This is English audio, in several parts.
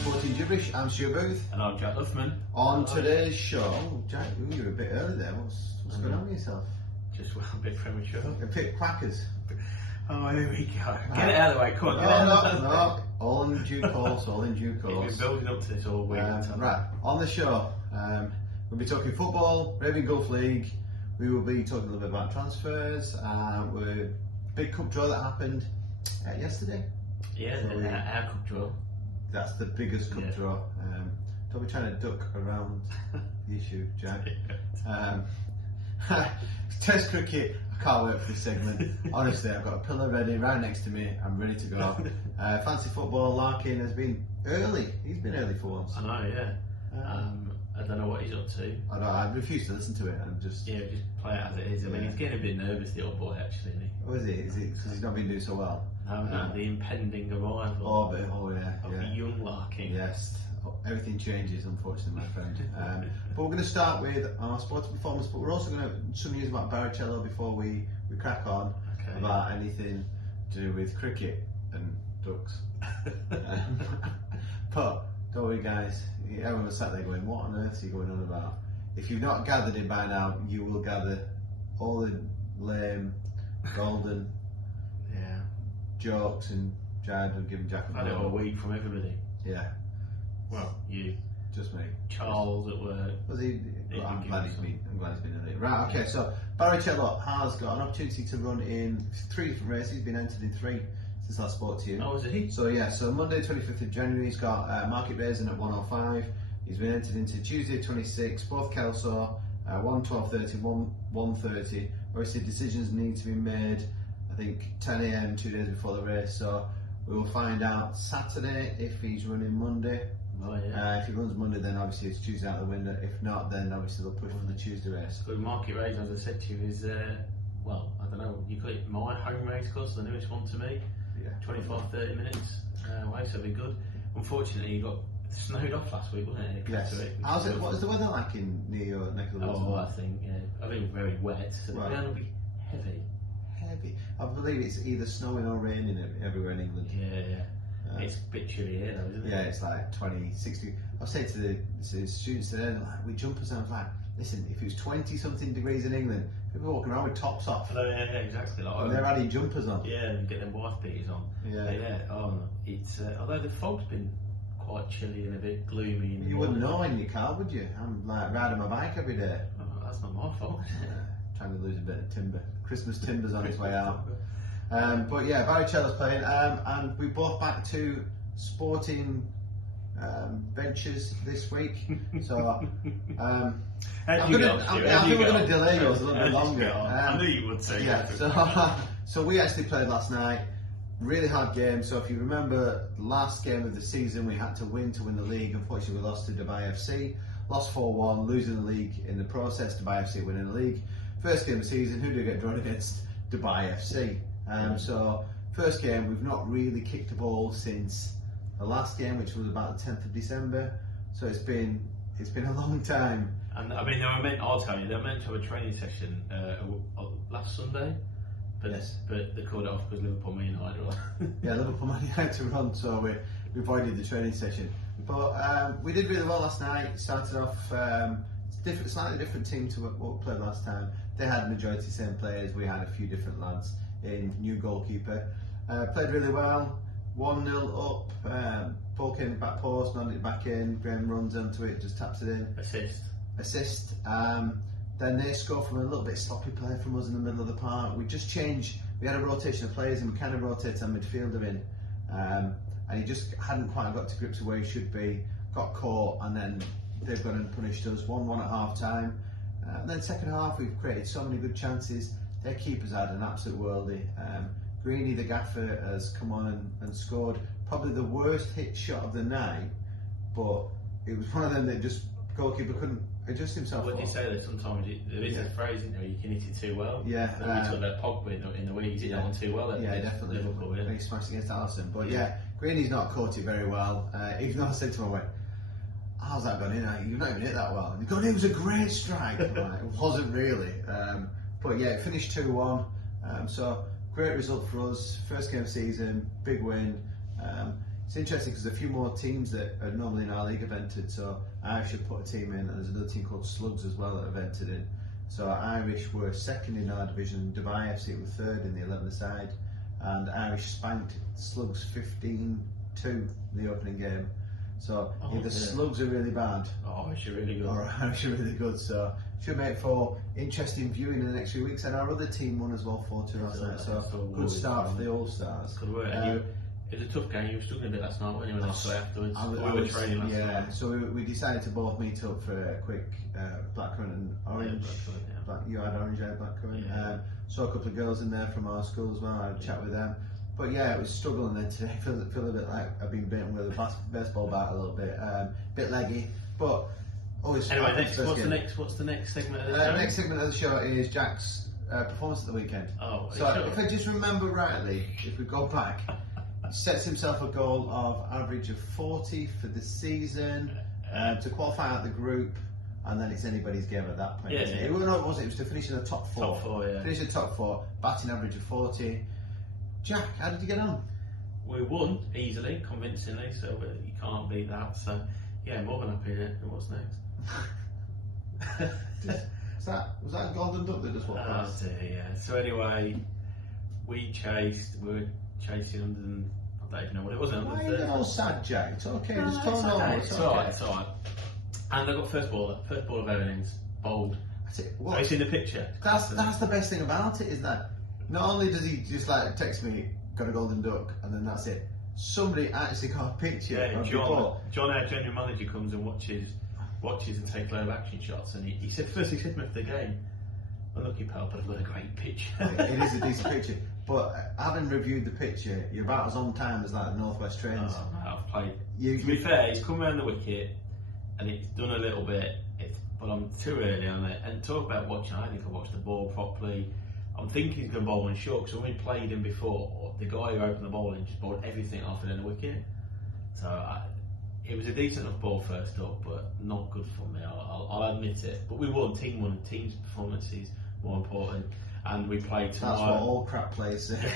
Sporting Jibberish. I'm Stuart Booth. And I'm Jack Luffman. On today's show, oh, Jack, you were a bit early there. What's going on with yourself? Just a bit premature. A bit quackers. Oh, here we go. Get it out of the way, come on. No. All in due course, all in due course. We've been building up to this all week. Right, on the show, we'll be talking football, Raven Gulf League. We will be talking a little bit about transfers. We're big cup draw that happened yesterday. Yeah, our cup draw. That's the biggest cup draw. Don't be trying to duck around the issue, Jack. Test cricket, I can't wait for this segment. Honestly, I've got a pillow ready right next to me. I'm ready to go. Fancy football, Larkin has been early. He's been early for once. I know, yeah. I don't know what he's up to. I refuse to listen to it. Just play it as it is. I mean, he's getting a bit nervous, the old boy, actually, isn't he? Oh, is he? Is it because he's not been doing so well? No, the impending arrival of the young Larkin. Yes, everything changes, unfortunately, my friend. But we're going to start with our sporting performance, but we're also going to some news about Barrichello before we crack on about anything to do with cricket and ducks. But don't worry, guys. Everyone was sat there going, "What on earth are you going on about?" If you've not gathered it by now, you will gather all the lame, golden jokes and Jad and giving Jack a I know a week from everybody. Yeah. Well, you. Just me. Charles at work. Was he? I'm glad he's been in it. Right, okay, so Barrichello has got an opportunity to run in 3 different races. He's been entered in 3 since I spoke to you. Oh, is he? So Monday 25th of January he's got Market Racing at 1:05. He's been entered into Tuesday 26th, both Kelso, 1:12:30, 1:30. Obviously decisions need to be made, I think 10 AM 2 days before the race, so we will find out Saturday if he's running Monday. Oh, yeah. If he runs Monday, then obviously it's Tuesday out the window. If not, then obviously they'll push for the Tuesday race. Good Market Race, as I said to you, is well, I don't know, you call it my home race course, the newest one to me. 25-30 minutes away, so it'll be good. Unfortunately, you got snowed off last week, wasn't it? Yes. How's it? What is the weather like near your neck of the woods? Oh, I think very wet. So the ground will be heavy. Heavy. I believe it's either snowing or raining everywhere in England. Yeah. It's a bit chilly here though, isn't it? Yeah, it's like 20, 60. I was saying to the students today, like, with jumpers, I was like, listen, if it was 20 something degrees in England, people are walking around with tops off. Oh, yeah, exactly. Like, and they're adding jumpers on. Yeah, and get them wife beaters on. Yeah. It's although the fog's been quite chilly and a bit gloomy. You wouldn't know in your car, would you? I'm like riding my bike every day. Oh, that's not my fault. Trying to lose a bit of timber. Christmas timber's on its way out. But yeah, Barrichello's playing, and we're both back to sporting ventures this week. So I think we're going to delay yours a little bit longer. I knew you would say that. So we actually played last night. Really hard game. So if you remember, the last game of the season we had to win the league. Unfortunately, we lost to Dubai FC. Lost 4-1, losing the league in the process. Dubai FC winning the league. First game of the season, who do we get drawn against? Dubai FC. So first game, we've not really kicked a ball since the last game, which was about the 10th of December. So it's been a long time. And I mean, I'll tell you, they were meant to have a training session last Sunday, but they called it off because Liverpool Man United were. Yeah, Liverpool Man United to run, so we avoided the training session. But we did really well last night. Started off slightly different team to what we played last time. They had majority same players. We had a few different lads. In new goalkeeper, played really well. 1-0 up. Ball came back post, nodded it back in. Graham runs onto it, just taps it in. Assist. Then they score from a little bit sloppy play from us in the middle of the park. We just changed. We had a rotation of players, and we kind of rotated our midfielder in, and he just hadn't quite got to grips with where he should be. Got caught, and then they've gone and punished us. 1-1 at half time. And then second half, we've created so many good chances. Their keeper's had an absolute worldie. Greeny, the gaffer, has come on and scored probably the worst hit shot of the night, but it was one of them that just goalkeeper couldn't adjust himself. What do you say that sometimes there is a phrase, you can hit it too well? Yeah. We saw that Pogba in the week, he did that one too well. Definitely. Liverpool, he smashed against Alisson. But Greeny's not caught it very well. Even though I said to him, I went, how's that gone in? You've not even hit that well. And he goes, it was a great strike. It wasn't really. But yeah, it finished 2-1. So great result for us. First game of season, big win. it's interesting because a few more teams that are normally in our league have entered. So Irish have put a team in, and there's another team called Slugs as well that have entered in. So Irish were second in our division, Dubai FC were third in the 11-a-side, and Irish spanked Slugs 15-2 in the opening game. So either Slugs are really bad, or Irish are really good. Or Irish are really good. So should make for interesting viewing in the next few weeks. And our other team won as well 4-2 last night. So good start for the All Stars. Good work. It was a tough game. You were struggling a bit last night when you were afterwards. We were training last night. So we decided to both meet up for a quick blackcurrant and orange. You had orange, I had blackcurrant. Saw a couple of girls in there from our school as well. I had a chat with them. But yeah, it was struggling then today. I feel a bit like I've been bitten with a baseball bat a little bit. Bit leggy, but always. Anyway, what's the next segment of the show? The next segment of the show is Jack's performance at the weekend. So if I just remember rightly, if we go back, he sets himself a goal of average of 40 for the season to qualify out the group, and then it's anybody's game at that point. It was to finish in the top four. Finish in the top four, batting average of 40. Jack, how did you get on? We won easily, convincingly, so you can't beat that. So, yeah, more than happy. What's next? Was that a golden duck that just walked past? Yeah. So anyway, we were chasing under. I don't even know what it was. Why are you all sad, Jack? It's okay. Just turn on. It's alright. And I got first ball of earnings, bowled. Have you seen the picture? That's the best thing about it, isn't that? Not only does he just like text me, got a golden duck, and then that's it. Somebody actually got a picture of the ball. John, our general manager, comes and watches and takes live action shots, and he said first he said to me after the game, "Unlucky pal, but I've got a great picture." It is a decent picture, but having reviewed the picture, you're about as on time as like the Northwest trains. I've played. To be fair, he's come around the wicket, and it's done a little bit. But I'm too early on it. And talk about watching. I think I watched the ball properly. I'm thinking he's going to bowl in short, because when we played him before, the guy who opened the ball in just bowled everything off it in the wicket. So it was a decent enough ball first up, but not good for me, I'll admit it. But we won, team's performance is more important. And we play tomorrow. That's what all crap players say.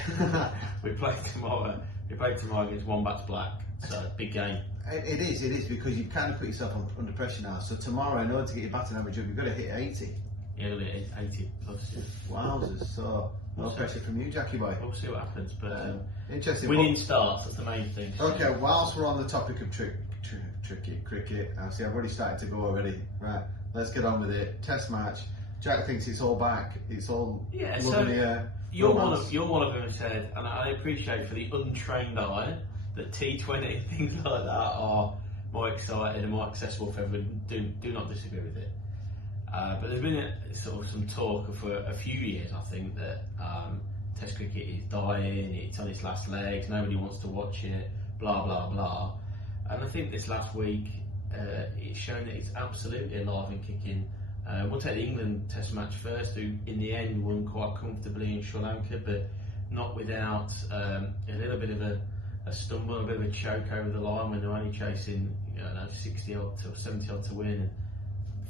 We play tomorrow against Wombats Black, so big game. It is, because you kind of put yourself under pressure now. So tomorrow, in order to get your batting average up, you've got to hit 80. Yeah, 80 plus. Wowzers. So no pressure from you, Jackie boy. We'll see what happens, but interesting. Winning starts, that's the main thing. Okay, whilst we're on the topic of tricky cricket, I see I've already started to go already. Right, let's get on with it. Test match. Jack thinks it's all back. It's all lovely here. You're one of them who said, and I appreciate for the untrained eye, that T20 things like that are more exciting and more accessible for everyone. Do not disagree with it. But there's been sort of some talk for a few years, I think, that Test cricket is dying, it's on its last legs, nobody wants to watch it, blah blah blah. And I think this last week it's shown that it's absolutely alive and kicking. We'll take the England Test match first, who in the end won quite comfortably in Sri Lanka, but not without a little bit of a stumble, a bit of a choke over the line when they're only chasing 60 odd to 70 odd to win, and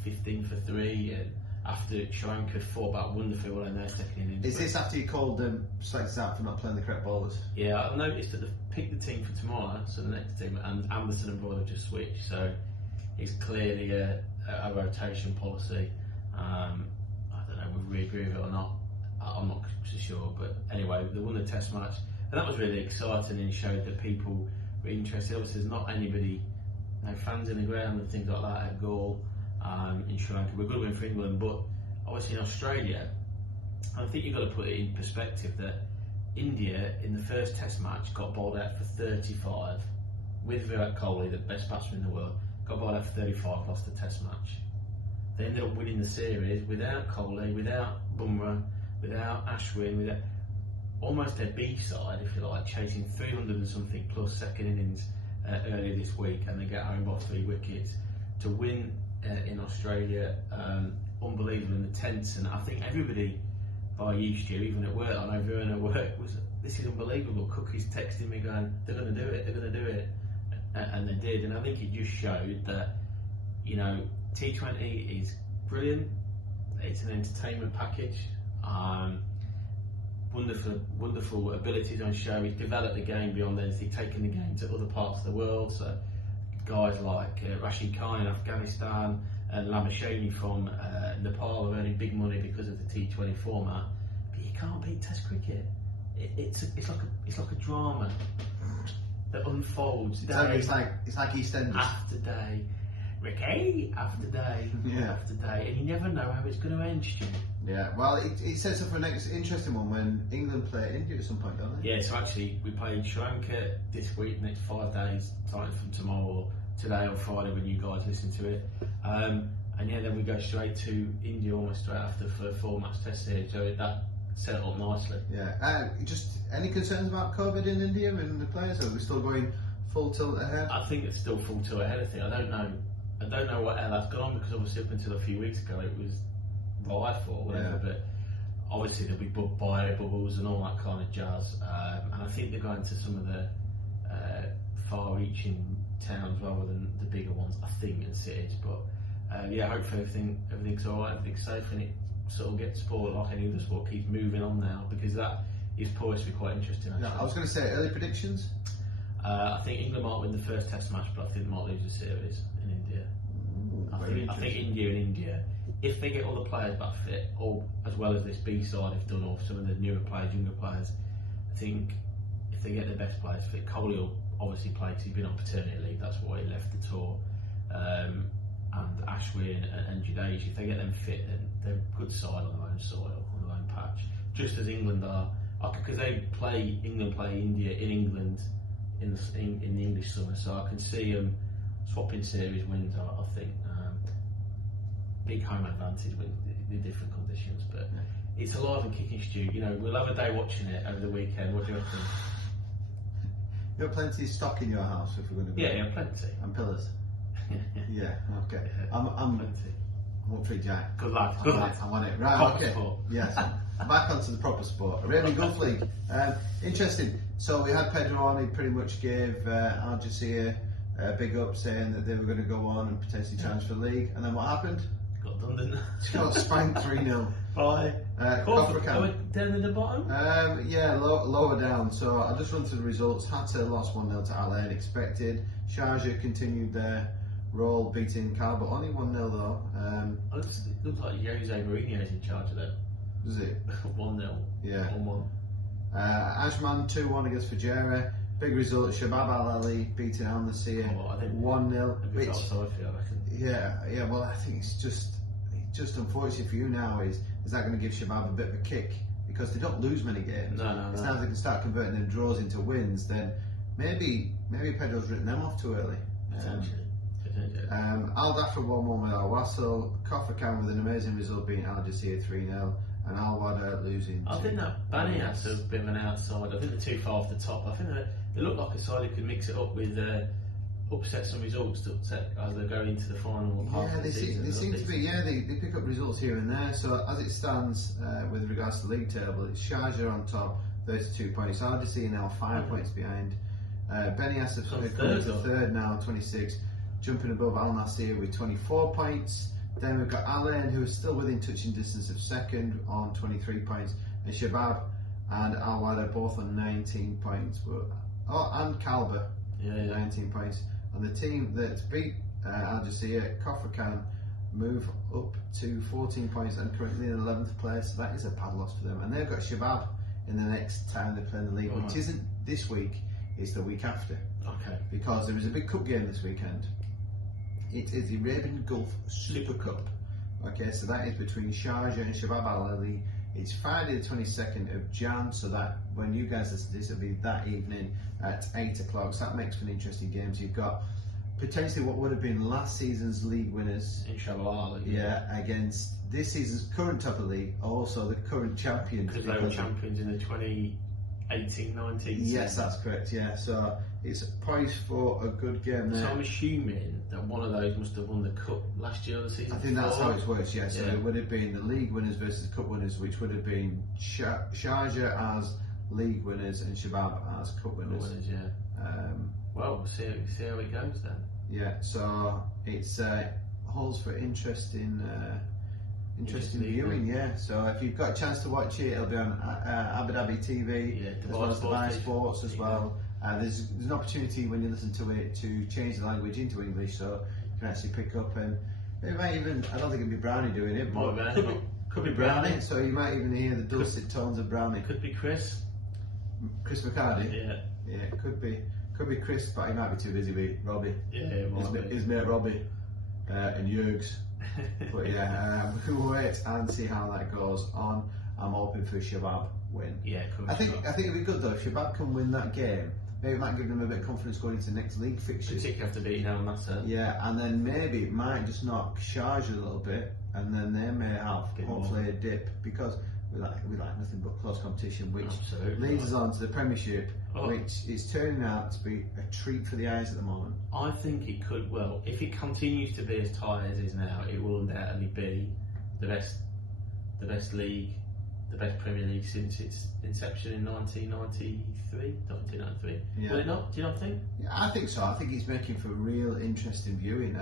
15 for 3, and after Sri Lanka fought back wonderfully well in their second innings. Is this after you called them selectors out for not playing the correct bowlers? Yeah, I've noticed that they've picked the team for tomorrow, so the next team, and Anderson and Boyle have just switched, so it's clearly a rotation policy. I don't know whether we agree with it or not, I'm not so sure, but anyway, they won the Test match, and that was really exciting and showed that people were interested. Obviously there's not anybody, no fans in the ground and things like that at Gaul. In Sri Lanka, we're good win for England, but obviously in Australia, I think you've got to put it in perspective that India in the first Test match got bowled out for 35 with Virat Kohli, the best batsman in the world, got bowled out for 35, lost the Test match. They ended up winning the series without Kohli, without Bumrah, without Ashwin, without almost their B side, if you like, chasing 300 and something plus second innings earlier this week, and they get home by 3 wickets to win. In Australia, unbelievable in the tents, and I think everybody by used to, even at work, I know everyone at work this is unbelievable. Cookie's texting me going, they're going to do it, and they did, and I think it just showed that T20 is brilliant, it's an entertainment package, wonderful abilities on show. He's developed the game beyond anything, taken the game to other parts of the world. So guys like Rashid Khan in Afghanistan and Lamashani from Nepal are earning big money because of the T20 format. But you can't beat Test cricket. It's like a drama that unfolds day It's like EastEnders after day, Ricky after day after day, and you never know how it's going to end, Stu. Yeah, well, it sets up for a next interesting one when England play India at some point, don't they? Yeah, so actually we played Sri Lanka this week, next 5 days, starting from tomorrow or today or Friday when you guys listen to it. And yeah, then we go straight to India almost straight after for a 4-match test series, so that set up nicely. Yeah, just any concerns about COVID in India and the players? Are we still going full tilt ahead? I think it's still full tilt ahead. I think I don't know what hell has gone on, because obviously up until a few weeks ago it was rife or whatever, but obviously there'll be bio bubbles and all that kind of jazz. And I think they're going to some of the far-reaching towns rather than the bigger ones, I think, and cities. But yeah, hopefully everything's alright, everything's safe, and it sort of gets sport like any other sport keeps moving on now, because that is poised to be quite interesting. Actually. I was going to say early predictions. I think England might win the first Test match, but I think they might lose the series in India. I think India, if they get all the players back fit, or as well as this B side have done, or some of the newer players, younger players, I think if they get their best players fit, Kohli will obviously play because he's been on paternity leave, that's why he left the tour. And Ashwin and Jibberish, if they get them fit, then they're a good side on their own soil, on their own patch. Just as England are, because England play India in England in the English summer, so I can see them swapping series wins. I think big home advantage with the different conditions, but it's alive and kicking, Stu. You know, we'll have a day watching it over the weekend. What do you reckon? You have plenty of stock in your house if we're going to. Yeah, plenty. And pillars. Yeah, okay. I'm plenty. Up for Jack. Good lad. I want it. Right, proper okay. Sport. Yes. Back onto the proper sport. Arabian Gulf League. Interesting. So we had Pedro Arni pretty much gave Al Jazeera a big up, saying that they were going to go on and potentially challenge for the league. And then what happened? Got done, didn't it? Got spanked 3-0. Bye. Down in the bottom? Yeah, lower down. So I'll just run through the results. Hatta lost 1-0 to Al Ain, expected. Sharjah continued their role, beating Cal, but only 1-0 though. It looks like Jose Mourinho's in charge of that. Does it? 1-0. Yeah. 1-1. Ashman 2-1 against Fujairah. Big result. Shabab Al Ali beating Al Nassir 1-0. Which, yeah. Well, I think it's just unfortunate for you now. Is that going to give Shabab a bit of a kick, because they don't lose many games? No. It's now they can start converting them draws into wins. Then maybe Pedro's written them off too early. Potentially. Al Dhafra 1-1 with Al Wasl. Kofrakan with an amazing result, beating Al Jazeera 3-0. And Al Wada losing. I think that Bani has a bit of an outside. I think they're too far off the top. I think they look like a side who could mix it up with upset some results to upset as they go into the final. Yeah, they seem to be. Yeah, they pick up results here and there. So as it stands with regards to the league table, it's Sharjah on top, 32 points. Al Jazeera now 5 points behind. Beni Yasser comes to third now, 26, jumping above Al Nassir with 24 points. Then we've got Al Ain, who is still within touching distance of second on 23 points, and Shabab and Al Wada both on 19 points. And Kalba, 19 points. And the team that beat Al Jazeera, Kofrakan, move up to 14 points and currently in 11th place. So that is a bad loss for them. And they've got Shabab in the next time they play in the league, which isn't this week, it's the week after. Okay. Because there is a big cup game this weekend. It is the Arabian Gulf Super Cup. Okay, so that is between Sharjah and Shabab Al Ali. It's Friday the 22nd of Jan, so that when you guys listen to this, it'll be that evening at 8 o'clock. So that makes for an interesting game. So you've got potentially what would have been last season's league winners. Inshallah. Yeah, against this season's current top of the league, also the current champions. Because they were champions in the 2018-19. Yes, that's correct. Yeah, so it's poised for a good game there. So I'm assuming that one of those must have won the cup last year or the season. I think that's before. how it works. Yeah, so it would have been the league winners versus the cup winners, which would have been Sharjah as league winners and Shabab as cup winners. Well, we'll see how it goes then. Yeah, so it's holds for interesting interesting viewing. Yeah. So if you've got a chance to watch it, it'll be on Abu Dhabi TV as well as Dubai Sports as well. There's an opportunity when you listen to it to change the language into English, so you can actually pick up and it might even, I don't think it'd be Brownie doing it, but could be Brownie, so you might even hear the dulcet tones of Brownie. Could be Chris McCarty. Yeah, it could be Chris, but he might be too busy with Robbie. His mate Robbie and Jurgs. But yeah, we'll wait and see how that goes on. I'm hoping for a Shabab win. Yeah, I think it'd be good though if Shabab can win that game. Maybe it might give them a bit of confidence going into the next league fixtures. Particularly after beating Al Nassr. Yeah, and then maybe it might just knock Sharjah a little bit, and then they may have hopefully a dip, because we like nothing but close competition, which leads us on to the Premiership, which is turning out to be a treat for the eyes at the moment. I think it could. Well, if it continues to be as tight as it is now, it will undoubtedly be the best league. The best Premier League since its inception in 1993. Yeah. Will it not? Do you not think? Yeah, I think so. I think it's making for real interesting viewing.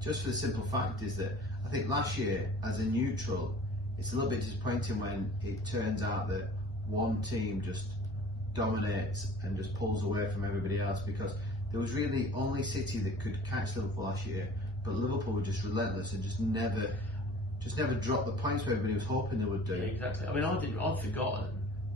Just for the simple fact is that I think last year, as a neutral, it's a little bit disappointing when it turns out that one team just dominates and just pulls away from everybody else, because there was really only City that could catch Liverpool last year, but Liverpool were just relentless and just never dropped the points where everybody was hoping they would do. Yeah, exactly. I mean, I'd forgotten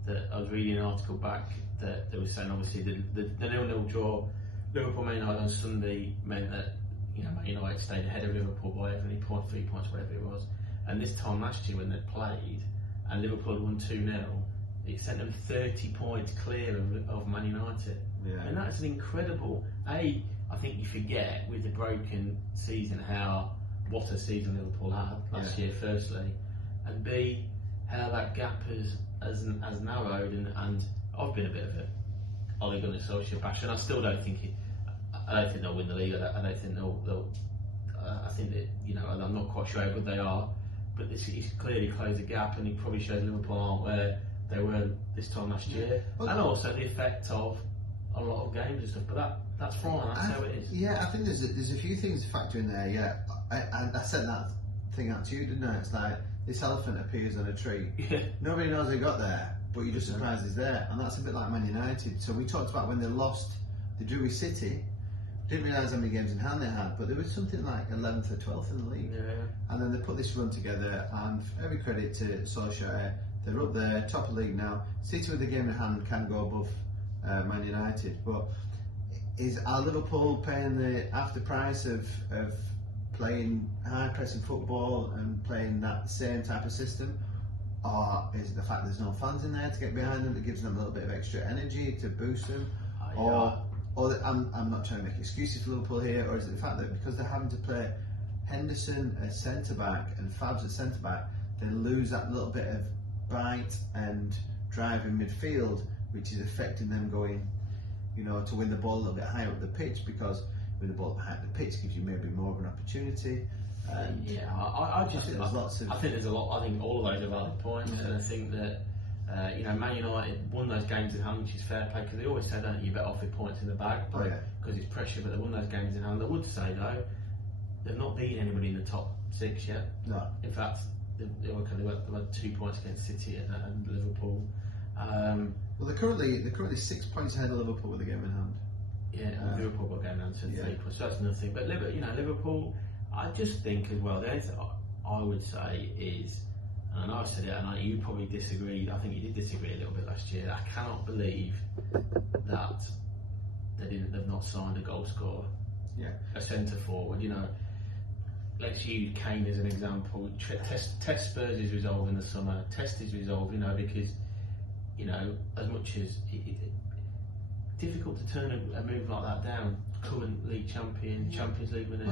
that I was reading an article back that they were saying obviously the 0-0 draw Liverpool Man United on Sunday meant that Man United stayed ahead of Liverpool by every point, 3 points, whatever it was. And this time last year when they played and Liverpool had won 2-0, it sent them 30 points clear of Man United. Yeah. And that's an incredible. I think you forget with the broken season what a season Liverpool had last year, firstly, and B, how that gap has narrowed, and I've been a bit of a Ole Gunnar Solskjaer bash, and I still don't think they'll win the league. I don't think they'll. I think that I'm not quite sure how good they are, but he's clearly closed the gap, and he probably shows Liverpool aren't where they were this time last year, and also the effect of a lot of games and stuff. But that's fine. That's how it is. Yeah, I think there's a few things to factor in there. Yeah. I sent that thing out to you, didn't I? It's like this elephant appears on a tree. Yeah. Nobody knows they got there, but you're just surprised it's there. And that's a bit like Man United. So we talked about when they lost the Drewy City, didn't realise how many games in hand they had, but there was something like 11th or 12th in the league. Yeah. And then they put this run together, and every credit to Solskjaer. They're up there, top of the league now. City with the game in hand can go above Man United, but are Liverpool paying the after price of playing high pressing football and playing that same type of system, or is it the fact there's no fans in there to get behind them that gives them a little bit of extra energy to boost them? Or I'm not trying to make excuses for Liverpool here, or is it the fact that because they're having to play Henderson as centre back and Fabs as centre back, they lose that little bit of bite and drive in midfield, which is affecting them going, to win the ball a little bit higher up the pitch, because with the ball behind the pitch gives you maybe more of an opportunity. I think there's a lot. I think all of those are valid points, and I think that Man United won those games in hand, which is fair play, because they always say, don't you, better off with points in the bag, because it's pressure. But they won those games in hand. I would say though, they've not beaten anybody in the top 6 yet. No. In fact, they had 2 points against City and Liverpool. Well, they're currently 6 points ahead of Liverpool with the game in hand. Yeah, Liverpool got going down to 3 points, so that's nothing. But Liverpool, I just think as well, the only thing I would say is, and I know I said it, and you probably disagreed. I think you did disagree a little bit last year. I cannot believe that they've not signed a goal scorer, a centre forward. Let's use Kane as an example. Test Spurs is resolved in the summer. Test is resolved, because as much as difficult to turn a move like that down. Current league champion, Champions League winners.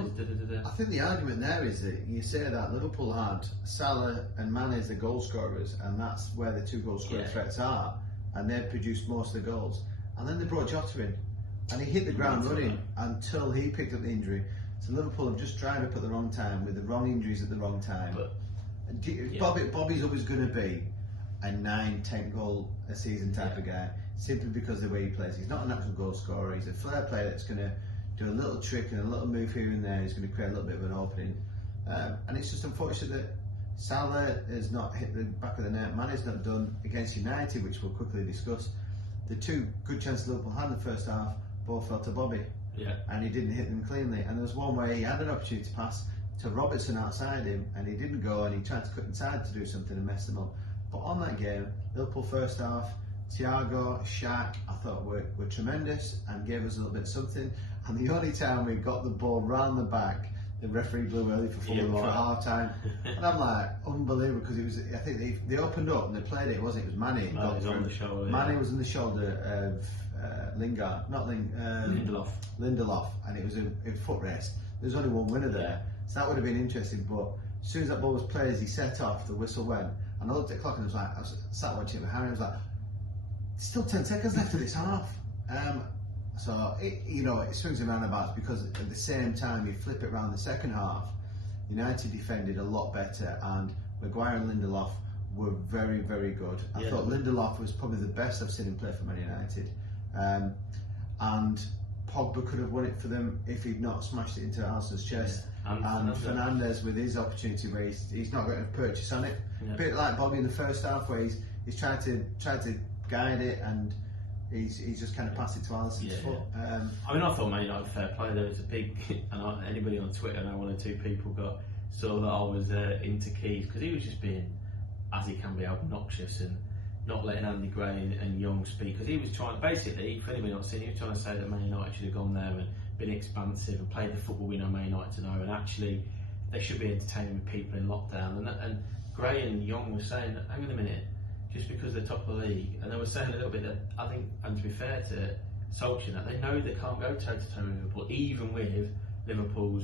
I think the argument there is that you say that Liverpool had Salah and Mane as the goal scorers, and that's where the 2 goal scoring threats are, and they've produced most of the goals. And then they brought Jota in, and he hit the ground running until he picked up the injury. So Liverpool have just dried up at the wrong time with the wrong injuries at the wrong time. Bobby's always going to be a 9-10 goal a season type of guy, simply because of the way he plays. He's not a natural goal scorer. He's a flair player that's going to do a little trick and a little move here and there. He's going to create a little bit of an opening, and it's just unfortunate that Salah has not hit the back of the net. Mane's not done. Against United, which we'll quickly discuss, the two good chances Liverpool had in the first half both fell to Bobby. Yeah. And he didn't hit them cleanly. And there was one where he had an opportunity to pass to Robertson outside him, and he didn't go, and he tried to cut inside to do something and mess them up. But on that game, Liverpool first half, Thiago, Shaq, I thought were tremendous and gave us a little bit of something. And the only time we got the ball round the back, the referee blew early for Fulham for half time. And I'm like, unbelievable, because it was, I think they opened up and they played it, wasn't it? It was Mane. No, it was on the shoulder. Mane was on the shoulder of Lingard, not Lindelof, and it was a foot race. There was only one winner there, so that would have been interesting. But as soon as that ball was played, as he set off, the whistle went, and I looked at the clock and I was sat watching it with Harry. I was like, still 10 seconds left of this half. So it swings and roundabouts, because at the same time you flip it around the second half, United defended a lot better, and Maguire and Lindelof were very, very good. I thought Lindelof was probably the best I've seen him play for Man United. And Pogba could have won it for them if he'd not smashed it into Arsenal's chest. And Fernandes, with his opportunity where he's not got enough purchase on it. A bit like Bobby in the first half, where he's tried to guide it, and he's just kind of passed it to Alisson's foot. I thought Man United fair play. There was a big, and anybody on Twitter, I know one or two people saw that I was into Keys, because he was just being, as he can be, obnoxious and not letting Andy Gray and Young speak, because he was trying, basically, for anybody not seen, he was trying to say that Man United should have gone there and been expansive and played the football we know Man United to know, and actually they should be entertaining people in lockdown. And Gray and Young were saying, hang on a minute, just because they're top of the league, and they were saying a little bit that, I think, and to be fair to Solskjaer, that they know they can't go toe to toe with Liverpool, even with Liverpool's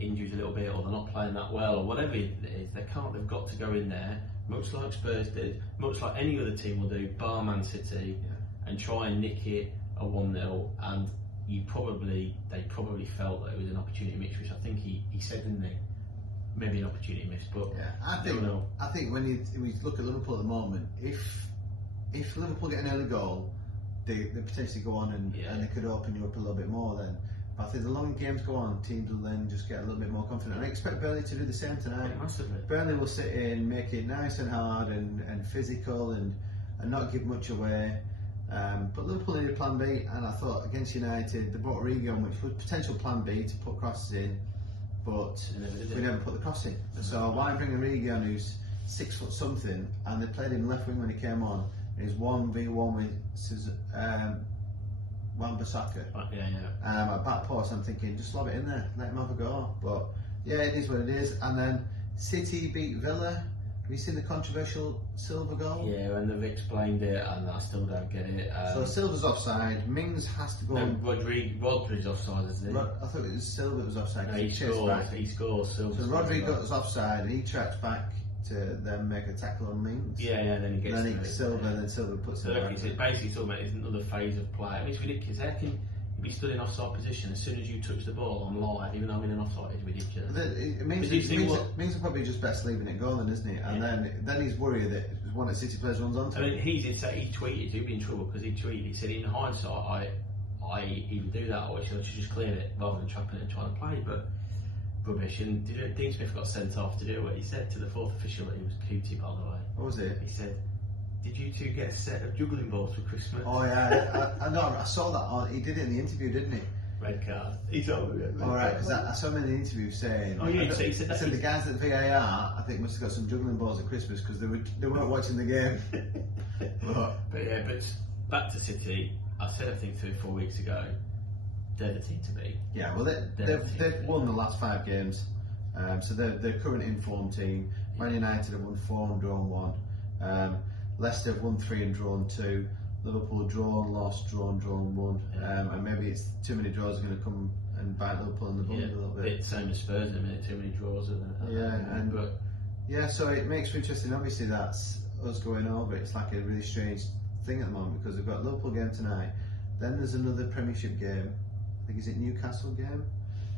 injuries a little bit, or they're not playing that well, or whatever it is. They can't. They've got to go in there, much like Spurs did, much like any other team will do, bar Man City, and try and nick it a 1-0. And they probably felt that it was an opportunity missed, which I think he said, didn't he? Maybe an opportunity missed, but I think when you look at Liverpool at the moment, if Liverpool get an early goal, they potentially go on and they could open you up a little bit more then. But I think the longer games go on, teams will then just get a little bit more confident. And I expect Burnley to do the same tonight. Massively. Burnley will sit in, make it nice and hard and physical and not give much away. But Liverpool needed plan B, and I thought against United they brought Origi on, which was potential plan B to put crosses in, but we never put the cross in. So why bring Origi on, who's 6 foot something, and they played him left wing when he came on. He's 1v1 with Wan-Bissaka at back post. I'm thinking, just lob it in there, let him have a go. But yeah, it is what it is. And then City beat Villa. Have you seen the controversial Silva goal? Yeah, and they've explained it, and I still don't get it. So Silva's offside. Mings has to go. No, Rodri's offside, isn't it? I thought it was Silva that was offside. No, he scores. So Rodri got us offside, and he tracks back to then make a tackle on Mings. Yeah, then he gets. And then Silva, and then Silva puts it back. It's basically talking about another phase of play. I mean, it's ridiculous. How can you be stood in offside position as soon as you touch the ball on live, even though I'm in an offside? It's ridiculous. Mings are probably just best leaving it go then, isn't he? And then he's worried that one of the City players runs onto him. I mean, he tweeted, he'd be in trouble, because he said in hindsight, he would do that, or he should have just cleared it rather than trapping it and trying to play. But rubbish. And Dean Smith got sent off to do what he said to the fourth official. He was cootie, by the way. What was it? He said, "Did you two get a set of juggling balls for Christmas?" Oh yeah, I saw that. He did it in the interview, didn't he? Red card. He told me. All right, because I saw him in the interview saying. Oh yeah, he said that. The guys at VAR, I think, must have got some juggling balls at Christmas, because they weren't watching the game. but back to City. I said, I think 3 or 4 weeks ago, they're the team to beat. Yeah, well, they've won the last 5 games, so they're the current informed team. Man United have won 4 and drawn 1. Leicester have won 3 and drawn 2. Liverpool drawn, lost, drawn, 1. And maybe it's too many draws are going to come and bite Liverpool in the bum a little bit. Same as Spurs in a minute, too many draws. So it makes for interesting. Obviously, that's us going over. It's like a really strange thing at the moment, because we've got a Liverpool game tonight. Then there's another Premiership game. I think, is it Newcastle game?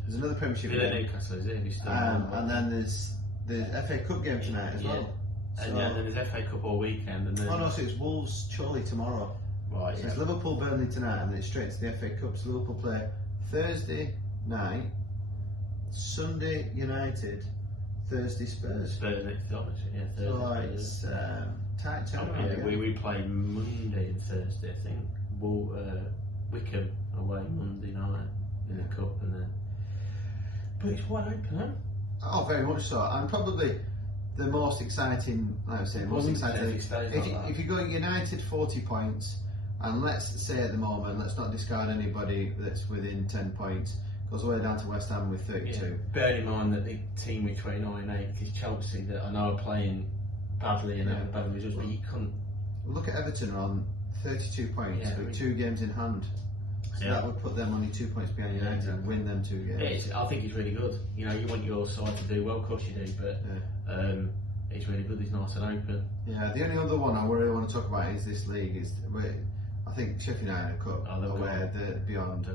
There's another Premiership game. Newcastle, is it? And then there's the FA Cup game tonight as well. And then there's FA Cup all weekend. And then so it's Wolves Chorley tomorrow. Right. So it's Liverpool Burnley tonight, and then it's straight to the FA Cup. So Liverpool play Thursday night, Sunday United, Thursday Spurs. Spurs next up, yeah. Thursday, so it's tight turnaround. Yeah, we play Monday and Thursday, I think. Wickham away Monday night in the cup, and then. But it's wide open, huh? Oh, very much so. And probably the most exciting, like I say, most exciting. If you go United 40 points, and let's say at the moment, let's not discard anybody that's within 10 points, goes all the way down to West Ham with 32. Yeah. Bear in mind that the team with 29 8 is Chelsea, that I know are playing badly and having bad results, but you couldn't. Look at Everton on 32 points with 2 games in hand. So that would put them only 2 points behind United and win them 2 games. I think it's really good. You know, you want your side to do well, of course you do, but it's really good. It's nice and open. Yeah, the only other one I really want to talk about is this league. I think Sheffield United Cup, where they're beyond.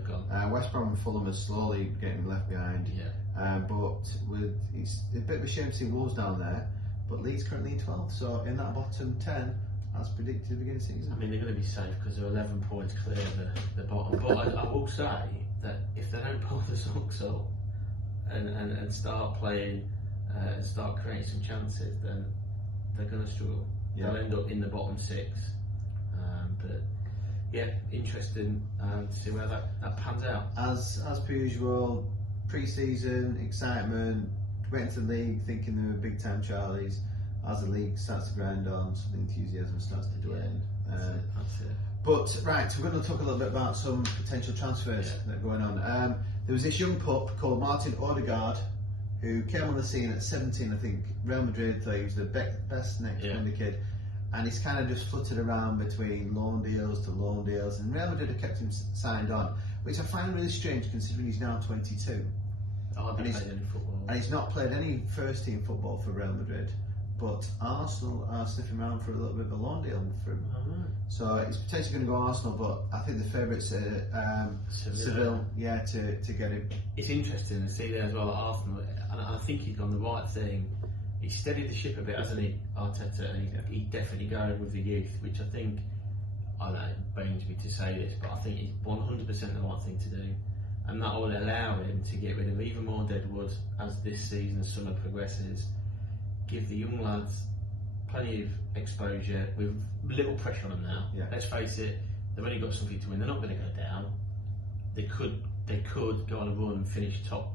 West Brom and Fulham are slowly getting left behind. Yeah. But it's a bit of a shame to see Wolves down there. But Leeds currently in 12th, so in that bottom 10, as predicted at the beginning of the season. I mean, they're going to be safe because they're 11 points clear of the bottom. But I will say that if they don't pull the socks up and start playing, start creating some chances, then they're going to struggle. They'll end up in the bottom 6. But yeah, interesting to see where that pans out. As per usual, pre-season excitement, went to the league thinking they were big time Charlies. As the league starts to grind on, some enthusiasm starts to wane. That's it. But right, so we're going to talk a little bit about some potential transfers that are going on. There was this young pup called Martin Odegaard who came on the scene at 17, I think. Real Madrid thought he was the best next Monday kid, and he's kind of just fluttered around between loan deals to loan deals, and Real Madrid have kept him signed on, which I find really strange considering he's now 22. And he's not played any first team football for Real Madrid. But Arsenal are sniffing around for a little bit of a loan deal for him. So it's potentially going to go Arsenal, but I think the favourites are Seville, to get him. It's interesting to see there as well at Arsenal, and I think he's done the right thing. He's steadied the ship a bit, hasn't he, Arteta? And he's definitely going with the youth, which I think, I don't know, it pains me to say this, but I think it's 100% the right thing to do. And that will allow him to get rid of even more deadwood as this season, as summer progresses. Give the young lads plenty of exposure with little pressure on them now. Let's face it, they've only got something to win. They're not going to go down. They could go on a run and finish top.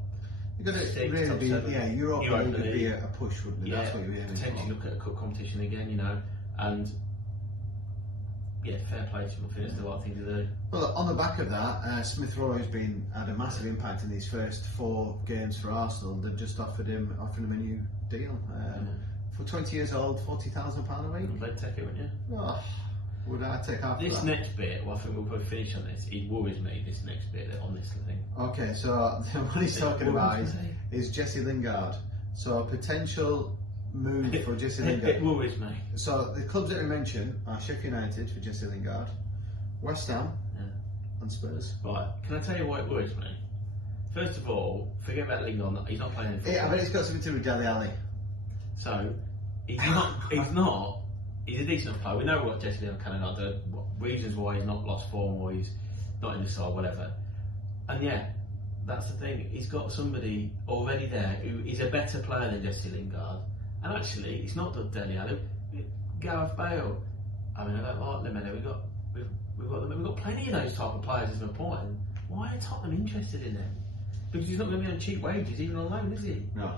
You've got to 6, really top be, 7. Europe would be a push, wouldn't it? That's what you're aiming potentially for. Look at a cup competition again, you know, and fair play to him. I think it's the right thing to do. Well, on the back of that, Smith Rowe has had a massive impact in these first 4 games for Arsenal. They've just offered him a new deal. For 20 years old, £40,000 a week. I'd take it, wouldn't you? Oh, would I take half this of that? next bit, I think we'll probably finish on this. It worries me, this next bit on this thing. Okay, so what he's talking about is Jesse Lingard. So a potential move for Jesse Lingard. It worries me. So the clubs that we mentioned are Sheffield United for Jesse Lingard, West Ham, and Spurs. Right, can I tell you why it worries me? First of all, forget about Lingard. He's not playing in football. Yeah, I bet it's got something to do with Dele Alli. So he's not. He's a decent player. We know what Jesse Lingard cannot do. Reasons why he's not lost form, or he's not in the side, whatever. And that's the thing. He's got somebody already there who is a better player than Jesse Lingard. And actually, it's not Dele Alli. Gareth Bale. I mean, I don't like them. We've got plenty of those type of players. Is my point. Why are Tottenham interested in them? Because he's not going to be on cheap wages, even on loan, is he? No.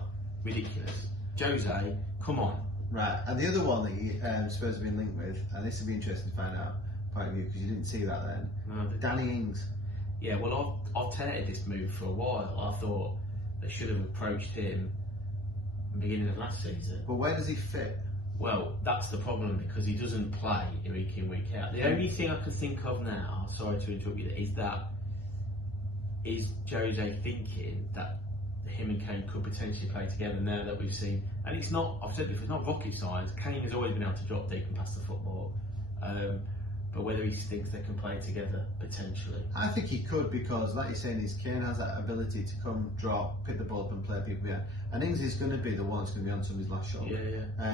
Ridiculous. Jose, come on. Right, and the other one that Spurs have been linked with, and this would be interesting to find out point of view because you didn't see that then. No, Danny Ings. Yeah, well, I've touted this move for a while. I thought they should have approached him at the beginning of last season. But where does he fit? Well, that's the problem because he doesn't play week in, week out. The only thing I can think of now, sorry to interrupt you, is Jose thinking that him and Kane could potentially play together now that we've seen, and it's not, I've said before, it's not rocket science. Kane has always been able to drop deep and pass the football, but whether he thinks they can play together, potentially. I think he could because, like you're saying, Kane has that ability to come, drop, pick the ball up and play people behind. And Ings is going to be the one that's going to be on somebody's last shot.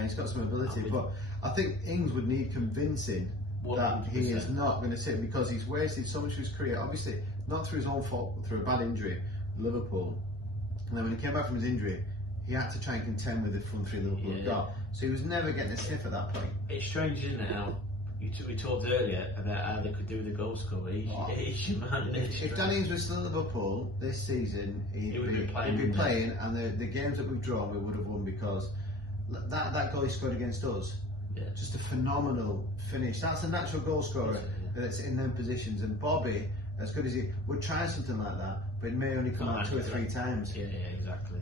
He's got some ability, but I think Ings would need convincing 100%. That he is not going to sit because he's wasted so much of his career. Obviously, not through his own fault, but through a bad injury, Liverpool. And then when he came back from his injury, he had to try and contend with the front three Liverpool got. So he was never getting a sniff at that point. It's strange, isn't it, how we talked earlier about how they could do with the goal scorer. He's your man. If Danny was still at Liverpool this season, he'd be playing, and the games that we've drawn, we would have won, because that goal he scored against us, just a phenomenal finish. That's a natural goal scorer that's in them positions. And Bobby, as good as he would try something like that, but it may only come out 2 or 3 times. Yeah, exactly.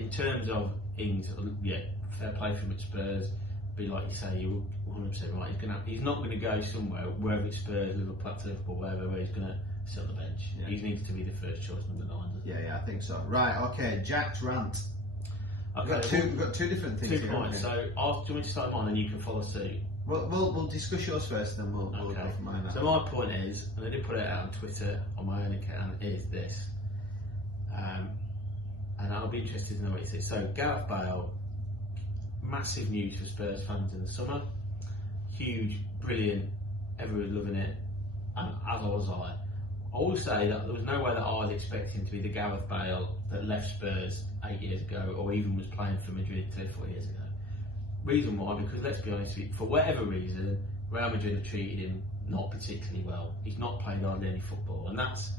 In terms of Ings, fair play from at Spurs. Be like you say, you're 100% right. He's not going to go somewhere, wherever it's Spurs, Liverpool, wherever, where he's going to sit on the bench. Yeah. He needs to be the first choice, number 9. Yeah, I think so. Right, okay, Jack's rant. Okay, we've got two different things. 2 points. So, do you want me to start mine and you can follow suit? We'll discuss yours first, and then we'll go for mine. So my point is, and I did put it out on Twitter on my own account, is this, and I'll be interested to know what it is. So Gareth Bale, massive news for Spurs fans in the summer, huge, brilliant, everyone loving it, and as was I. I will say that there was no way that I was expecting to be the Gareth Bale that left Spurs 8 years ago, or even was playing for Madrid 3 or 4 years ago. Reason why? Because let's be honest, for whatever reason, Real Madrid have treated him not particularly well. He's not played hardly any football, and that's,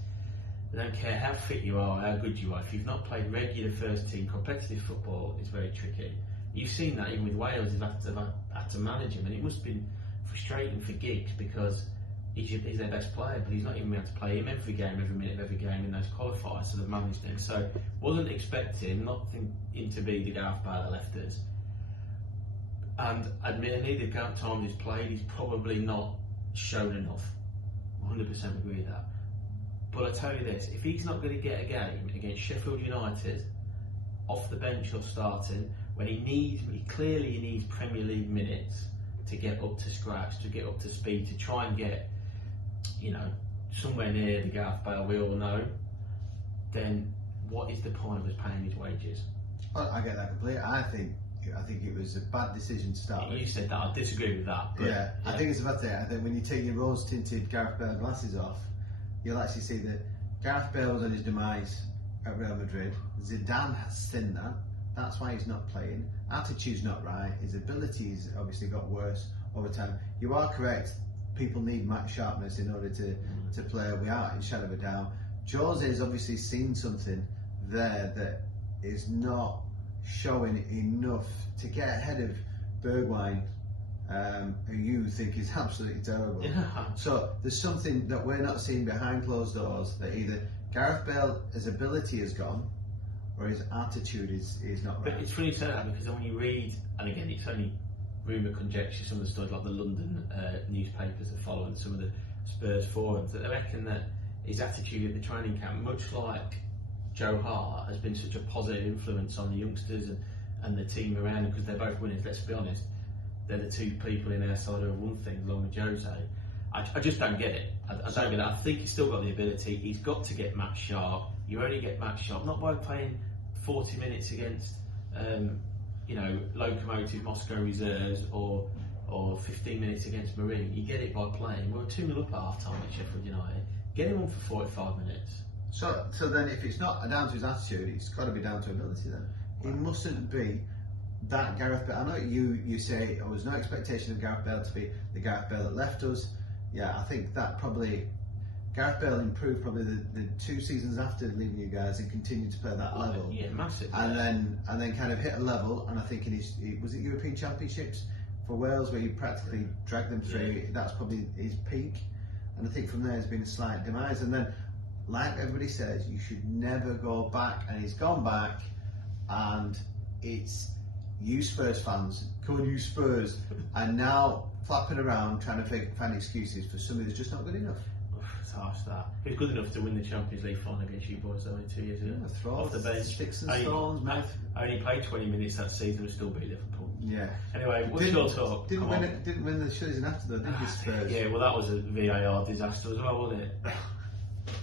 they don't care how fit you are, how good you are. If you've not played regular first team competitive football, it's very tricky. You've seen that even with Wales, they've had to manage him, and it must have been frustrating for Giggs, because he's their best player, but he's not even able to play him every game, every minute of every game in those qualifiers, so they've managed him. So wasn't expecting him to be the Gareth Bale that left us. And admittedly, the amount of time he's played, he's probably not shown enough. 100% agree with that. But I tell you this, if he's not going to get a game against Sheffield United off the bench or starting, when he clearly needs Premier League minutes to get up to scratch, to get up to speed, to try and get, somewhere near the Gareth Bale we all know, then what is the point of us paying his wages? Well, I get that completely. I think it was a bad decision to start with. You said that, I disagree with that. Yeah, I think it's a bad thing. I think when you take your rose-tinted Gareth Bale glasses off, you'll actually see that Gareth Bale was on his demise at Real Madrid. Zidane has seen that. That's why he's not playing. Attitude's not right. His abilities obviously got worse over time. You are correct. People need match sharpness in order to play without a shadow of a doubt. Jose has obviously seen something there that is not showing enough to get ahead of Bergwijn, who you think is absolutely terrible. Yeah. So there's something that we're not seeing behind closed doors, that either Gareth Bale, his ability has gone, or his attitude is not right. But it's funny you say that, because when you read, and again it's only rumour, conjecture, some of the stories like the London newspapers that follow and some of the Spurs forums, that they reckon that his attitude at the training camp, much like Joe Hart, has been such a positive influence on the youngsters and the team around him, because they're both winners. Let's be honest, they're the 2 people in our side who have won things along with Jose. I just don't get it. I don't get it. I think he's still got the ability. He's got to get match sharp. You only get match sharp not by playing 40 minutes against Lokomotiv Moscow reserves or 15 minutes against Marine. You get it by playing. We're 2-0 up at half time at Sheffield United. Get him on for 45 minutes. So then, if it's not down to his attitude, it's got to be down to ability then. He mustn't be that Gareth Bale. I know you say there was no expectation of Gareth Bale to be the Gareth Bale that left us. Yeah, I think that probably Gareth Bale improved probably the 2 seasons after leaving you guys and continued to play at that level. Yeah, massive. And then kind of hit a level. And I think was it European Championships for Wales where he practically dragged them through. Yeah. That's probably his peak. And I think from there has been a slight demise. And then, like everybody says, you should never go back, and he's gone back, and it's you Spurs fans, come on you Spurs, and now flapping around trying to find excuses for somebody that's just not good enough. It's harsh that. He was good enough to win the Champions League final against you boys only 2 years ago. Yeah, off the bench. Sticks and stones, mate. I only played 20 minutes that season and still beat Liverpool. Yeah. Anyway, what's your talk? Didn't win the season after though, did you Spurs? Yeah, well that was a VAR disaster as well, wasn't it?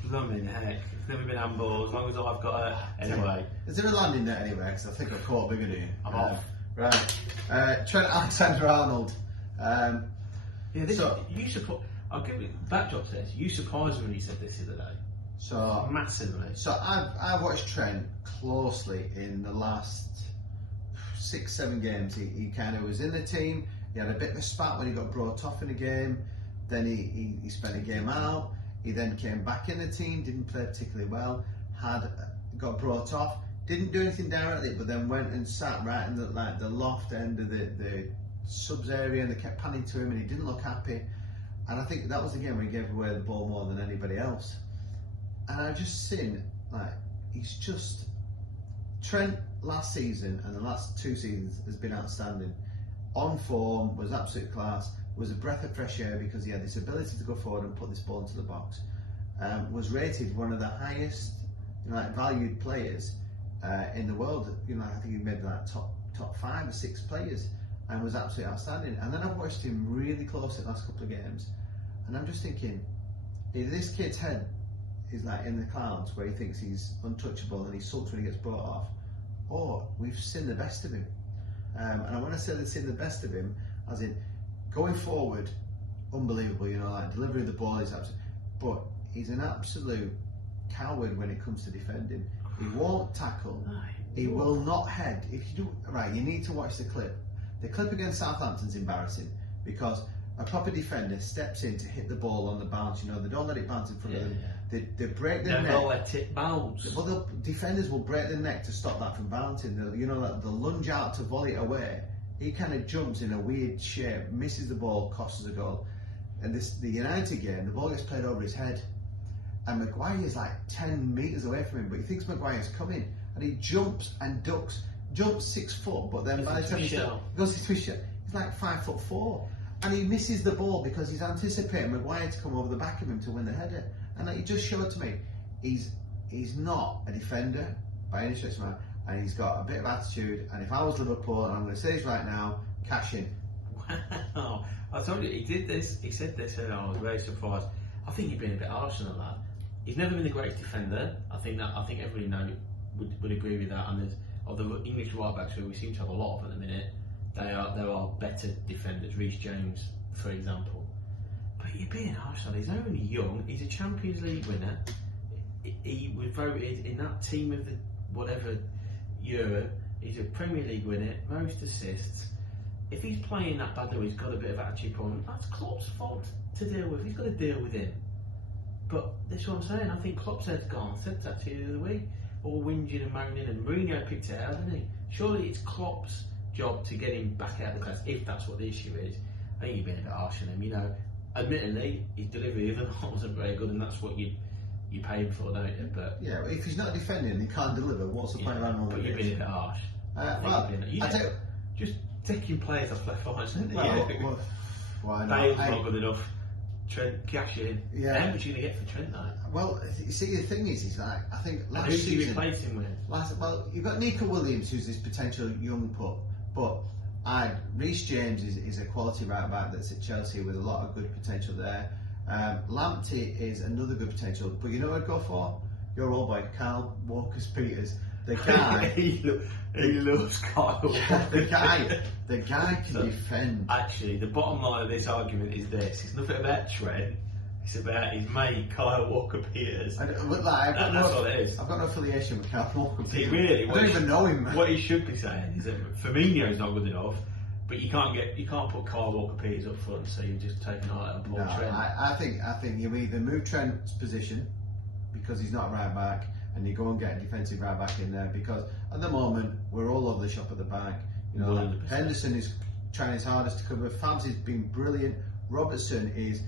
Blooming heck. It's never been handball as long as I've got a... Anyway. Is there a landing net anywhere? Because I think I've caught bigger than you. I'm off. Right. Trent Alexander-Arnold. You support... I'll give you backdrop to this. You surprised me when you said this the other day. So massively. So I watched Trent closely in the last 6-7 games. He kind of was in the team. He had a bit of a spat when he got brought off in a game. Then he spent a game out. He then came back in the team. Didn't play particularly well. Got brought off. Didn't do anything directly, but then went and sat right in the loft end of the subs area, and they kept panning to him, and he didn't look happy. And I think that was the game where he gave away the ball more than anybody else. And I've just seen, he's just... Trent last season and the last 2 seasons has been outstanding. On form, was absolute class, was a breath of fresh air because he had this ability to go forward and put this ball into the box. Was rated one of the highest valued players in the world. I think he made top 5 or 6 players and was absolutely outstanding. And then I've watched him really close the last couple of games, and I'm just thinking, if this kid's head is in the clouds where he thinks he's untouchable and he sulks when he gets brought off, or we've seen the best of him. And when I say they've seen the best of him, as in going forward, unbelievable, delivering the ball is absolute, but he's an absolute coward when it comes to defending. He won't tackle, he will not head. If you do, right, you need to watch the clip. The clip against Southampton's embarrassing because a proper defender steps in to hit the ball on the bounce. They don't let it bounce in front of them. They break their neck. They'll let it bounce. Well, the defenders will break their neck to stop that from bouncing. They'll lunge out to volley it away. He kind of jumps in a weird shape, misses the ball, costs us a goal. And the United game, the ball gets played over his head, and Maguire is 10 metres away from him, but he thinks Maguire's coming, and he jumps and ducks, jumps 6 foot, but then by the time he goes to twist it, he's 5'4", and he misses the ball because he's anticipating Maguire to come over the back of him to win the header. And he just showed to me he's not a defender by any stretch of the mind, and he's got a bit of attitude. And if I was Liverpool, and I'm going to say this right now, cash in. Wow, I told you he did this. He said this, and I was very surprised. I think he's been a bit harsh on that. He's never been the greatest defender. I think everybody would agree with that. And of the English right backs, who we seem to have a lot of at the minute, there are better defenders. Reece James, for example. But you're being harsh on him. He's only young. He's a Champions League winner. He was voted in that team of the whatever Euro. He's a Premier League winner, most assists. If he's playing that badly, he's got a bit of attitude problem. That's Klopp's fault to deal with. He's got to deal with him. But that's what I'm saying. I think Klopp's head's gone. I said that to you the other week. All whinging and moaning, and Mourinho picked it out, didn't he? Surely it's Klopp's job to get him back out of the class if that's what the issue is. I think you've been a bit harsh on him. Admittedly, his delivery wasn't very good, and that's what you pay him for, don't you? But yeah, if he's not defending, he can't deliver. What's the point around all But you've been a bit harsh. Just taking players off left, right, centre. Why not? Bale's not good enough. Trent, cash in. Yeah. How much are you going to get for Trent, though? Well, you see, the thing is I think last season. season. Who do you replace him with? You've got Nico Williams, who's this potential young pup, but Reece James is a quality right back that's at Chelsea with a lot of good potential there. Lamptey is another good potential, but you know what I'd go for? Your old boy, Kyle Walker-Peters. The guy. he loves Kyle Walker. The guy can defend. Actually, the bottom line of this argument is this: it's nothing about Trent. It's about his mate Kyle Walker-Peters. That's what it is. I've got no affiliation with Kyle Walker-Peters. Really? I don't even know him. What he should be saying is that Firmino's not good enough, but you can't put Kyle Walker-Peters up front, so you're just taking out and Paul Trent. I think you either move Trent's position because he's not a right back, and you go and get a defensive right back in there, because at the moment we're all over the shop at the back. Henderson is trying his hardest to cover. Fabs has been brilliant. Robertson is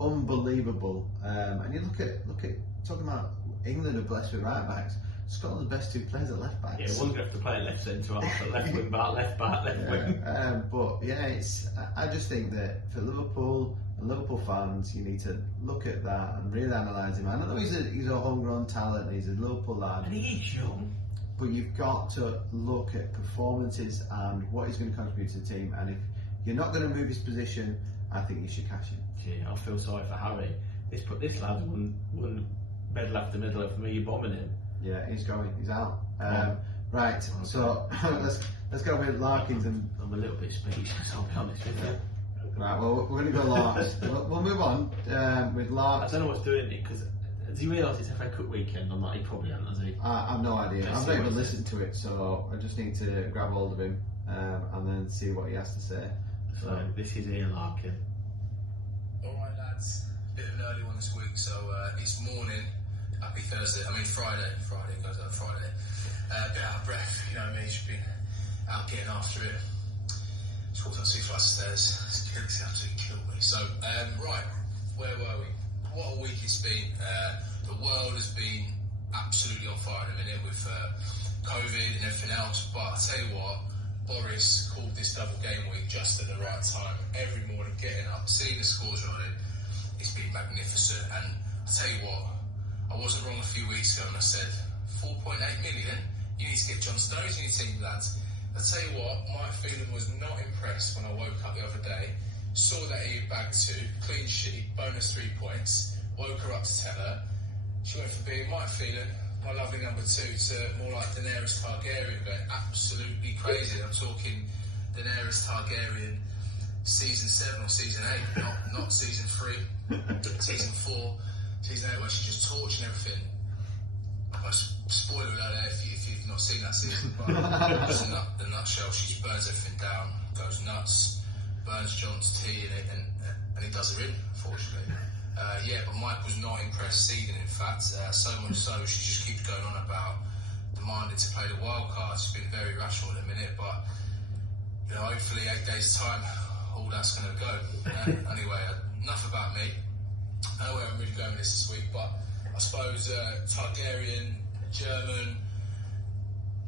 unbelievable. And you look at talking about England are blessed with right backs. Scotland's best 2 players at left backs. Yeah, one's going to have to play at left centre, left wing back, left wing. But yeah, I just think that for Liverpool and Liverpool fans, you need to look at that and really analyse him. I know he's a homegrown talent, he's a Liverpool lad. And he is young. But you've got to look at performances and what he's going to contribute to the team. And if you're not going to move his position, I think you should cash him. Gee, I feel sorry for Harry. This lad's won bed left the middle of me, you're bombing him. Yeah, he's going. He's out. Right. So let's go with Larkins. I'm a little bit speechless, I'll be honest with you. Right. Well, we're going to go last. we'll move on with Larkins. I don't know what's doing it because Does he realise it's FA Cup weekend or not? He probably hasn't, has he? I've no idea. I've not even listened to it, so I just need to grab hold of him and then see what he has to say. So this is Ian Larkin. Alright lads, bit of an early one this week, so it's morning, happy Thursday, Friday goes out Friday. A bit out of breath, you know what I mean, just been out getting after it. Just walked up 2 flights of stairs, it's absolutely killed me. So, right, where were we? What a week it's been. The world has been absolutely on fire in a minute with COVID and everything else, but I'll tell you what, Boris called this double game week just at the right time. Every morning getting up, seeing the scores running, it's been magnificent. And I'll tell you what, I wasn't wrong a few weeks ago when I said 4.8 million, you need to get John Stones in your team, lads. I'll tell you what, Mike Phelan was not impressed when I woke up the other day, saw that he had bagged 2, clean sheet, bonus 3 points, woke her up to tell her. She went from being Mike Phelan, my lovely number 2, to more like Daenerys Targaryen, but absolutely crazy. I'm talking Daenerys Targaryen season 7 or season 8, not season 3, season 4, season 8, where she's just torching everything. Spoiler alert there if you've not seen that season, but just in the nutshell, she just burns everything down, goes nuts, burns John's tea and he does her in, unfortunately. But Mike was not impressed seeding, in fact, so much so she just keeps going on about demanding to play the wild card. She's been very rational at the minute, but you know, hopefully 8 days' time, all that's going to go. Anyway, enough about me. I know where I'm really going with this week, but I suppose Targaryen, German,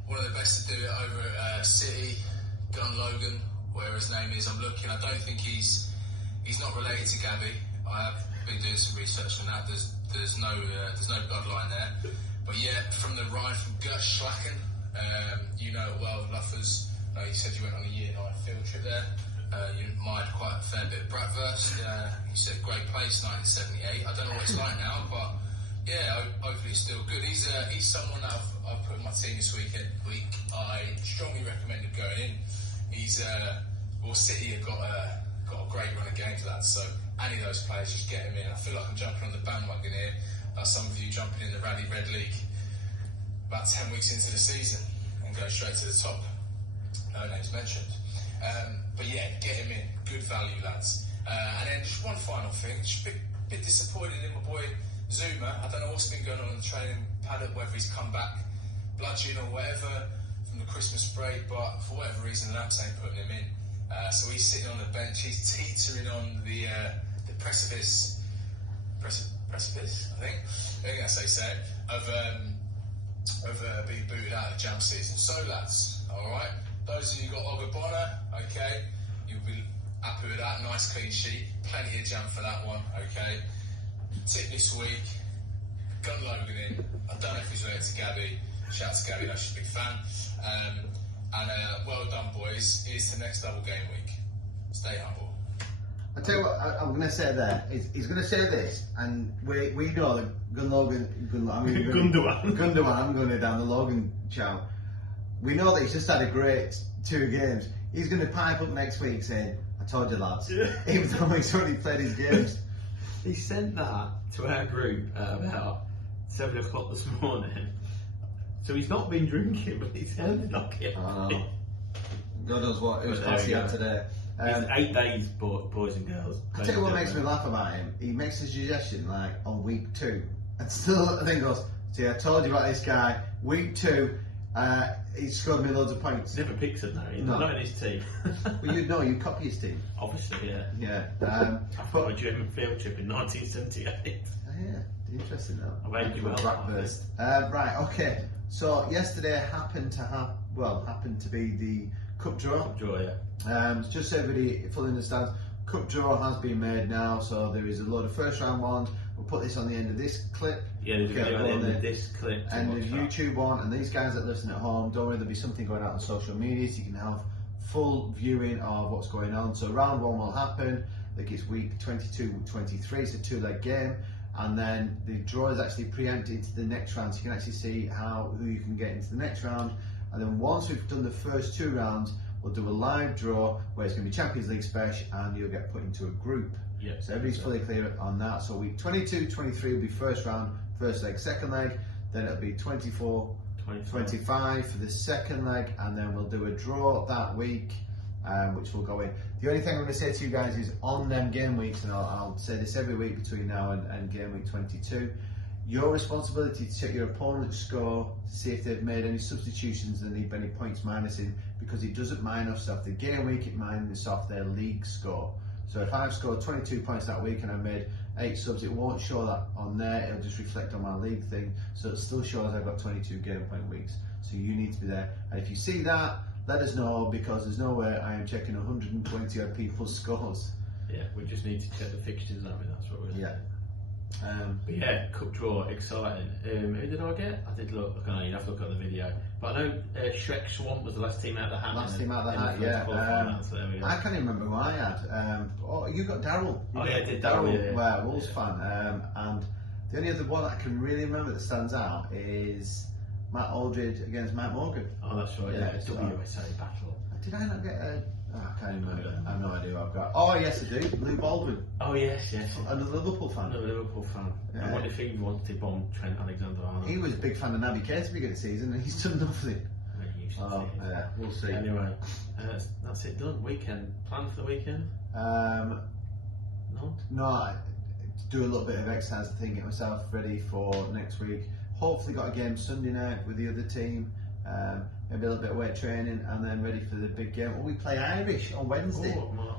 one of the best to do it over at City, Gunn Logan, where his name is. I'm looking. I don't think he's not related to Gabby. I have been doing some research on that. There's no bloodline there. But yeah, from the Rhine, from Gush Schlacken, you know it well, Luffers. You said you went on a year 9 field trip there. You admired quite a fair bit of Bratwurst. You said great place, 1978. I don't know what it's like now, but yeah, hopefully it's still good. He's someone that I've put in my team this week. I strongly recommend him going in. City have got a great run of games, lads. So any of those players, just get him in. I feel like I'm jumping on the bandwagon here. Some of you jumping in the Rally Red League about 10 weeks into the season and go straight to the top. No names mentioned. But yeah, get him in. Good value, lads. And then just one final thing. Just a bit disappointed in my boy Zuma. I don't know what's been going on in the training paddock, whether he's come back bludgeon or whatever from the Christmas break, but for whatever reason, Lamps ain't putting him in. So he's sitting on the bench. He's teetering on the precipice, I think that's how you say it, of being booted out of the jam season. So lads, alright, those of you who got Ogbonna, okay, you'll be happy with that. Nice clean sheet, plenty of jam for that one, okay. Tip this week, Gun Logan in. I don't know if he's related to Gabby. Shout out to Gabby, no, she's a big fan. And well done, boys. Here's the next double game week. Stay humble. I tell you what, I'm going to say there. He's going to say this, and we know that Gundogan, I'm going down the Logan chow. We know that he's just had a great 2 games. He's going to pipe up next week saying, "I told you, lads," even though he's already played his games. He sent that to our group at about 7 o'clock this morning. So he's not been drinking, but he's sounded like it. God knows what. It was class he had today. It's 8 days, boys and girls. I tell you what makes me laugh about him. He makes a suggestion like on week 2, and still I think goes, "See, I told you about this guy. Week 2, he scored me loads of points." Never picks it though. He's not in his team. Well, you'd know. You copy his team. Obviously, yeah. Yeah. I've got a German field trip in 1978. Oh, yeah, interesting though. I made you well. Right. Okay. So yesterday happened to be the cup draw. Just so everybody fully understands, cup draw has been made now, so there is a load of first round ones. We'll put this on the end of this clip. Yeah, there's a video at the end of this clip. And the YouTube one, and these guys that listen at home, don't worry, there'll be something going out on social media so you can have full viewing of what's going on. So round 1 will happen, I think it's week 22-23, it's a 2-leg game. And then the draw is actually preempted to the next round, so you can actually see who you can get into the next round. And then once we've done the first 2 rounds, we'll do a live draw where it's going to be Champions League special, and you'll get put into a group. Yeah. So everybody's fully clear on that. So week 22, 23 will be first round, first leg, second leg. Then it'll be 24, 25 for the second leg, and then we'll do a draw that week, which will go in. The only thing I'm going to say to you guys is on them game weeks, and I'll say this every week between now and game week 22, your responsibility to check your opponent's score to see if they've made any substitutions and leave any points minusing, because it doesn't minus off the game week, it minus off their league score. So if I've scored 22 points that week and I've made 8 subs, it won't show that on there, it'll just reflect on my league thing, so it still shows I've got 22 game point weeks. So you need to be there, and if you see that, let us know, because there's no way I am checking 120 odd people's scores. Yeah, we just need to check the fixtures, don't we? That's what we're Yeah. But yeah, cup draw, exciting. Who did I get? I did look. I know you have to look at the video, but I know Shrek Swamp was the last team out of the hat. Last team out of the hat, yeah. So I can't even remember who I had. Oh, you got Daryl. Oh yeah, I did Daryl. Yeah. Wolves fan. And the only other one I can really remember that stands out is Matt Aldridge against Matt Morgan. Oh, that's right. Yeah, so WSA battle. Did I not get a? Oh, I can't remember. I have no idea what I've got. Oh yes, I do. Lou Baldwin. Oh yes. Another Liverpool fan. Another Liverpool fan. Yeah. And what if he wanted to bomb Trent Alexander-Arnold? He was a big fan of Naby Keita at the beginning of the season, and he's done nothing. Yeah, we'll see. Anyway, that's it done. Weekend plan for the weekend? No, I do a little bit of exercise to think, get myself ready for next week. Hopefully got a game Sunday night with the other team. Maybe a little bit of weight training, and then ready for the big game. Oh, we play Irish on Wednesday.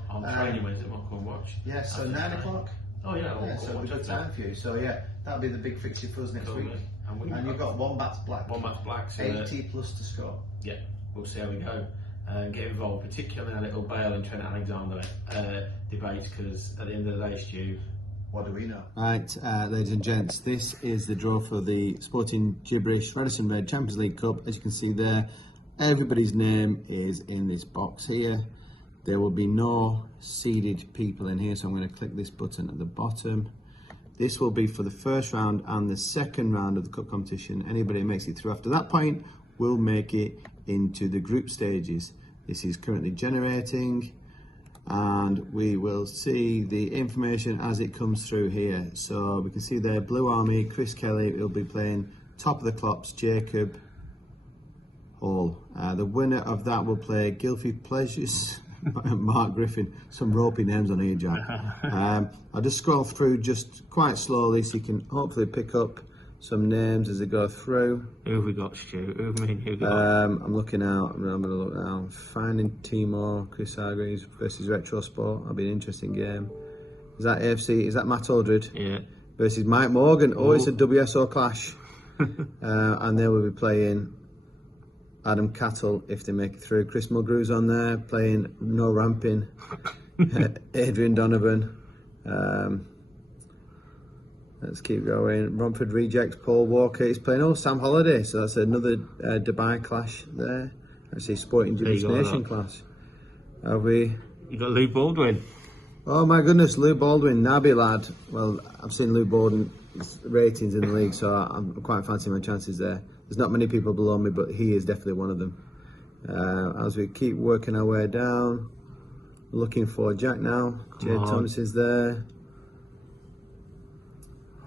I'm training Wednesday. I'll come watch. Yeah, so 9 o'clock. Oh yeah, so it'll be good time for you. So yeah, that'll be the big fixture for us next week. And you've got Wombats Black. Wombats Black. So 80 plus to score. Yeah, we'll see how we go. Get involved, particularly in our little Bale and Trent Alexander debates, because at the end of the day, Stu, what do we know? Right, ladies and gents, this is the draw for the Sporting Jibberish Raddison Red Champions League Cup. As you can see there, everybody's name is in this box here. There will be no seeded people in here, so I'm going to click this button at the bottom. This will be for the first round and the second round of the cup competition. Anybody who makes it through after that point will make it into the group stages. This is currently generating, and we will see the information as it comes through here. So we can see there, Blue Army, Chris Kelly will be playing top of the Clops, Jacob Hall. The winner of that will play Guilford Pleasures, Mark Griffin. Some ropey names on here, Jack. I'll just scroll through just quite slowly so you can hopefully pick up some names as I go through. Who have we got, Stu? Who got? I'm looking out. I'm going to look now. Finding Timor, Chris Hargreaves versus Retro Sport. That'll be an interesting game. Is that AFC? Is that Matt Aldridge? Yeah. Versus Mike Morgan. Oh, it's a WSO clash. And they will be playing Adam Cattle if they make it through. Chris Mulgrew's on there playing No Ramping. Adrian Donovan. Let's keep going. Romford Rejects, Paul Walker is playing. Oh, Sam Holiday. So that's another Dubai clash there. Actually, Sporting Jibberish Nation clash. Have we? You got Lou Baldwin. Oh my goodness, Lou Baldwin, Naby lad. Well, I've seen Lou Baldwin's ratings in the league, so I'm quite fancying my chances there. There's not many people below me, but he is definitely one of them. As we keep working our way down, looking for Jack now. Jay Thomas is there.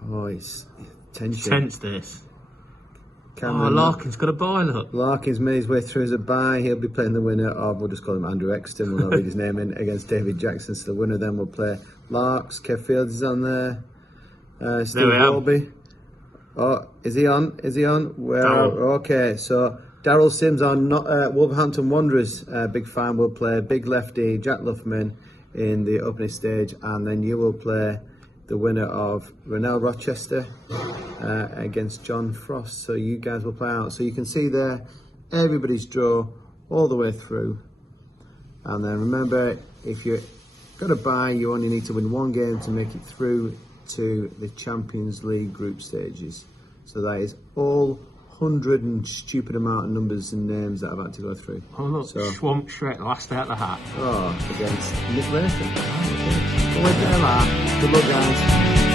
Oh, it's tension. Tense this. Cameron, Larkin's got a bye, look. Larkin's made his way through as a bye. He'll be playing the winner of, we'll just call him Andrew Exton, we'll not read his name in, against David Jackson. So the winner then will play Larks. Kev Fields is on there. Steve Wolby. Oh, is he on? Is he on? Okay, so Daryl Sims on Wolverhampton Wanderers. Big fan will play Big Lefty, Jack Luffman in the opening stage, and then you will play the winner of Renell Rochester against John Frost. So you guys will play out. So you can see there, everybody's draw all the way through. And then remember, if you've got a bye, you only need to win one game to make it through to the Champions League group stages. So that is all 100 and stupid amount of numbers and names that I've had to go through. Oh look, so, Swamp Shrek, last out the hat. Oh, against Nick Latham. Oh, okay. Good luck, guys.